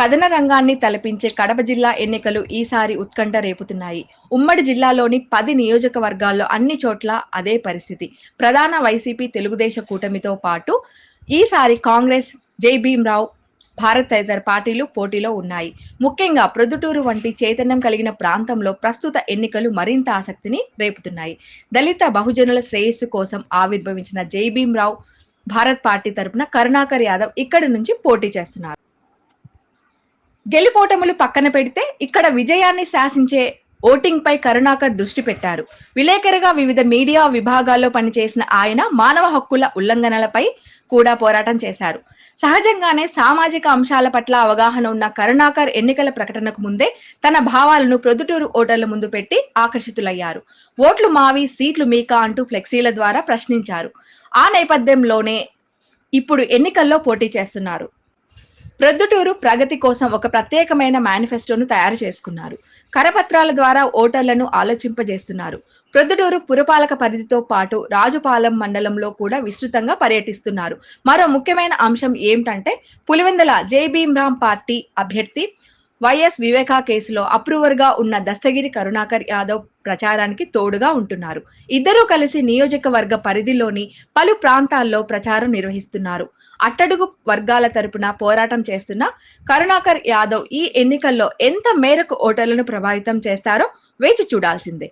కథన రంగాన్ని తలపించే కడప జిల్లా ఎన్నికలు ఈసారి ఉత్కంఠ రేపుతున్నాయి. ఉమ్మడి జిల్లాలోని పది నియోజకవర్గాల్లో అన్ని చోట్ల అదే పరిస్థితి. ప్రధాన వైసీపీ తెలుగుదేశ కూటమితో పాటు ఈసారి కాంగ్రెస్ జై భీమ్రావు భారత్ తదితర పార్టీలు పోటీలో ఉన్నాయి. ముఖ్యంగా ప్రొద్దుటూరు వంటి చైతన్యం కలిగిన ప్రాంతంలో ప్రస్తుత ఎన్నికలు మరింత ఆసక్తిని రేపుతున్నాయి. దళిత బహుజనుల శ్రేయస్సు కోసం ఆవిర్భవించిన జై భీమ్రావు భారత్ పార్టీ తరపున కరుణాకర్ యాదవ్ ఇక్కడి నుంచి పోటీ చేస్తున్నారు. గెలుపోటములు పక్కన పెడితే ఇక్కడ విజయాన్ని శాసించే ఓటింగ్ పై కరుణాకర్ దృష్టి పెట్టారు. విలేకరుగా వివిధ మీడియా విభాగాల్లో పనిచేసిన ఆయన మానవ హక్కుల ఉల్లంఘనలపై కూడా పోరాటం చేశారు. సహజంగానే సామాజిక అంశాల పట్ల అవగాహన ఉన్న కరుణాకర్ ఎన్నికల ప్రకటనకు ముందే తన భావాలను ప్రొద్దుటూరు ఓటర్ల ముందు పెట్టి ఆకర్షితులయ్యారు. ఓట్లు మావి సీట్లు మీకా అంటూ ఫ్లెక్సీల ద్వారా ప్రశ్నించారు. ఆ నేపథ్యంలోనే ఇప్పుడు ఎన్నికల్లో పోటీ చేస్తున్నారు. ప్రొద్దుటూరు ప్రగతి కోసం ఒక ప్రత్యేకమైన మేనిఫెస్టోను తయారు చేసుకున్నారు. కరపత్రాల ద్వారా ఓటర్లను ఆలోచింపజేస్తున్నారు. ప్రొద్దుటూరు పురపాలక పరిధితో పాటు రాజుపాలెం మండలంలో కూడా విస్తృతంగా పర్యటిస్తున్నారు. మరో ముఖ్యమైన అంశం ఏమిటంటే పులివెందల జైభీమ్రామ్ పార్టీ అభ్యర్థి వైఎస్ వివేకా కేసులో అప్రూవర్గా ఉన్న దస్తగిరి కరుణాకర్ యాదవ్ ప్రచారానికి తోడుగా ఉంటున్నారు. ఇద్దరూ కలిసి నియోజకవర్గ పరిధిలోని పలు ప్రాంతాల్లో ప్రచారం నిర్వహిస్తున్నారు. అట్టడుగు వర్గాల తరపున పోరాటం చేస్తున్న కరుణాకర్ యాదవ్ ఈ ఎన్నికల్లో ఎంత మేరకు ఓటర్లను ప్రభావితం చేస్తారో వేచి చూడాల్సిందే.